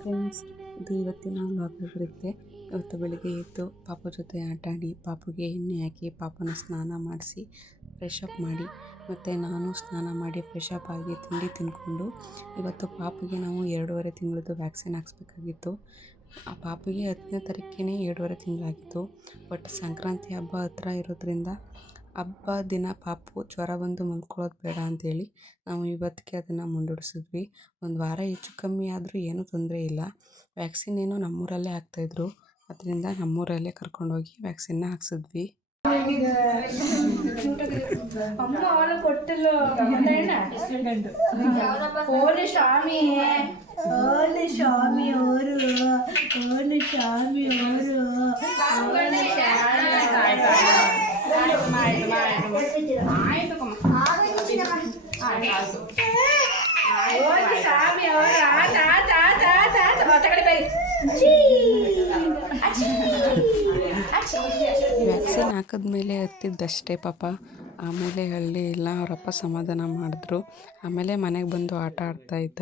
Friends, ಇದು ಇವತ್ತಿನ vlog ಆಗಿರುತ್ತೆ. ಇವತ್ತು ಬೆಳಿಗ್ಗೆ ಎದ್ದು ಪಾಪು ಜೊತೆ ಆಟ ಆಡಿ, ಪಾಪುಗೆ ಎಣ್ಣೆ ಹಾಕಿ, ಪಾಪನ ಸ್ನಾನ ಮಾಡಿಸಿ ಫ್ರೆಶ್ ಅಪ್ ಮಾಡಿ, ಮತ್ತು ನಾನು ಸ್ನಾನ ಮಾಡಿ ಫ್ರೆಶ್ ಅಪ್ ಆಗಿ ತಿಂಡಿ ತಿಂದ್ಕೊಂಡು, ಇವತ್ತು ಪಾಪುಗೆ ನಾವು 2.5 ತಿಂಗಳದ್ದು ವ್ಯಾಕ್ಸಿನ್ ಹಾಕ್ಸ್ಬೇಕಾಗಿತ್ತು. ಆ ಪಾಪುಗೆ 10ನೇ ತಾರೀಕಿಗೆ 2.5 ತಿಂಗಳಾಗಿತ್ತು. ಬಟ್ ಸಂಕ್ರಾಂತಿ ಹಬ್ಬ ಹತ್ರ ಇರೋದ್ರಿಂದ ಹಬ್ಬ ದಿನ ಪಾಪು ಜ್ವರ ಬಂದು ಮಲ್ಕೊಳ್ಳೋದು ಬೇಡ ಅಂಥೇಳಿ ನಾವು ಇವತ್ತಿಗೆ ಅದನ್ನು ಮುಂದೂಡಿಸಿದ್ವಿ. ಒಂದು ವಾರ ಹೆಚ್ಚು ಕಮ್ಮಿ ಆದರೂ ಏನೂ ತೊಂದರೆ ಇಲ್ಲ. ವ್ಯಾಕ್ಸಿನ್ ಏನೋ ನಮ್ಮೂರಲ್ಲೇ ಹಾಕ್ತಾಯಿದ್ರು, ಅದರಿಂದ ನಮ್ಮೂರಲ್ಲೇ ಕರ್ಕೊಂಡೋಗಿ ವ್ಯಾಕ್ಸಿನ್ನ ಹಾಕ್ಸಿದ್ವಿ. ವ್ಯಾಕ್ಸಿನ್ ಹಾಕಿದ್ಮೇಲೆ ಹತ್ತಿದ್ದಷ್ಟೇ ಪಾಪ. ಆಮೇಲೆ ಹಳ್ಳಿ ಎಲ್ಲ ಅವರಪ್ಪ ಸಮಾಧಾನ ಮಾಡಿದ್ರು. ಆಮೇಲೆ ಮನೆಗೆ ಬಂದು ಆಟ ಆಡ್ತಾ ಇದ್ದ.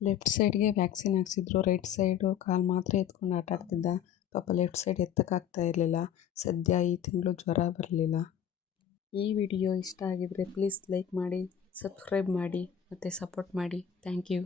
ಲೆಫ್ಟ್ ಸೈಡ್ಗೆ ವ್ಯಾಕ್ಸಿನ್ ಹಾಕ್ಸಿದ್ರು, ರೈಟ್ ಸೈಡು ಕಾಲು ಮಾತ್ರ ಎತ್ಕೊಂಡು ಆಟ ಆಡ್ತಿದ್ದ. ಪಾಪ ಲೆಫ್ಟ್ ಸೈಡ್ ಎತ್ತಕ್ಕಾಗ್ತಾ ಇರಲಿಲ್ಲ. ಸದ್ಯ ಈ ತಿಂಗಳು ಜ್ವರ ಬರಲಿಲ್ಲ. ಈ ವಿಡಿಯೋ ಇಷ್ಟ ಆಗಿದರೆ ಪ್ಲೀಸ್ ಲೈಕ್ ಮಾಡಿ, ಸಬ್ಸ್ಕ್ರೈಬ್ ಮಾಡಿ ಮತ್ತು ಸಪೋರ್ಟ್ ಮಾಡಿ. Thank you.